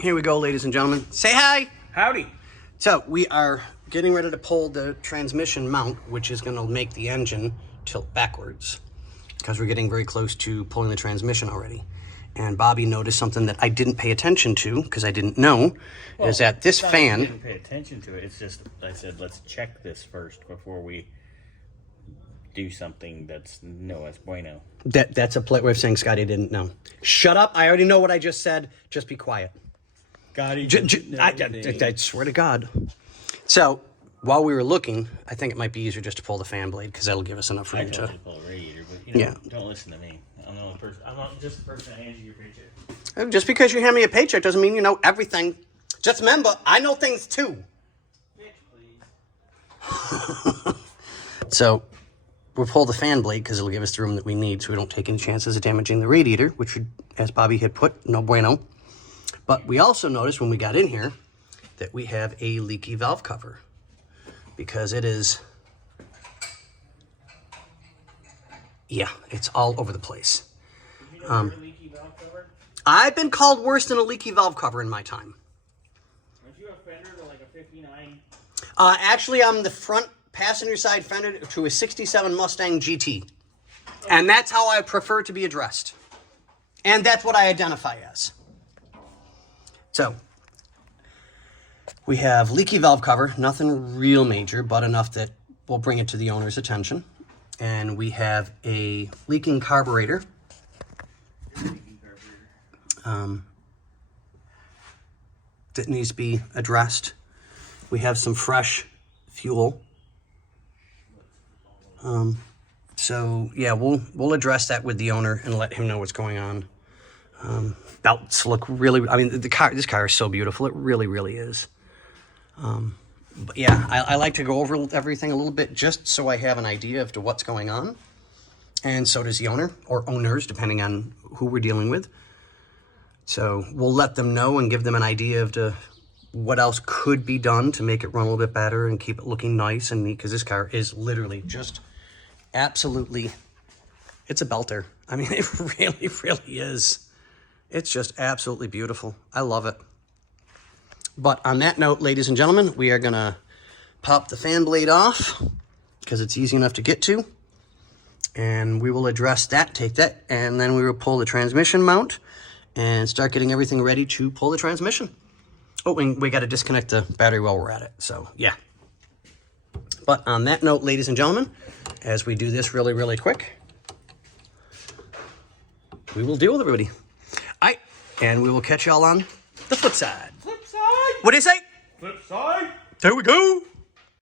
Here we go, ladies and gentlemen. Say hi. Howdy. So we are getting ready to pull the transmission mount, which is going to make the engine tilt backwards because we're getting very close to pulling the transmission already. And Bobby noticed something that I didn't pay attention to because I didn't know, is that this fan... I didn't pay attention to it. It's just, I said, let's check this first before we do something that's bueno. That's a polite way of saying Scotty didn't know. Shut up. I already know what I just said. Just be quiet. I swear to God. So, while we were looking, I think it might be easier just to pull the fan blade because that'll give us enough room to... pull the radiator, but you know, don't listen to me. I'm not just the person that hands you your paycheck. Just because you hand me a paycheck doesn't mean you know everything. Just remember, I know things too. Bitch, please. So, we'll pull the fan blade because it'll give us the room that we need so we don't take any chances of damaging the radiator, which would, as Bobby had put, no bueno. But we also noticed when we got in here that we have a leaky valve cover because it is, yeah, it's all over the place. Did you know you're a leaky valve cover? I've been called worse than a leaky valve cover in my time. Aren't you a fender to like a 59? Actually, I'm the front passenger side fender to a 67 Mustang GT. And that's how I prefer to be addressed. And that's what I identify as. So, we have leaky valve cover, nothing real major, but enough that we'll bring it to the owner's attention. And we have a leaking carburetor. That needs to be addressed. We have some fresh fuel. So yeah, we'll address that with the owner and let him know what's going on. Belts look really, I mean, this car is so beautiful. It really, really is. But yeah, I like to go over everything a little bit just so I have an idea of to what's going on. And so does the owner or owners, depending on who we're dealing with. So we'll let them know and give them an idea of what else could be done to make it run a little bit better and keep it looking nice and neat, because this car is literally just absolutely, it's a belter. I mean, it really, really is. It's just absolutely beautiful. I love it. But on that note, ladies and gentlemen, we are going to pop the fan blade off because it's easy enough to get to. And we will address that, take that, and then we will pull the transmission mount and start getting everything ready to pull the transmission. Oh, and we got to disconnect the battery while we're at it. So, yeah. But on that note, ladies and gentlemen, as we do this really, really quick, we will deal with everybody. And we will catch y'all on the flip side. Flip side! What do you say? Flip side! There we go.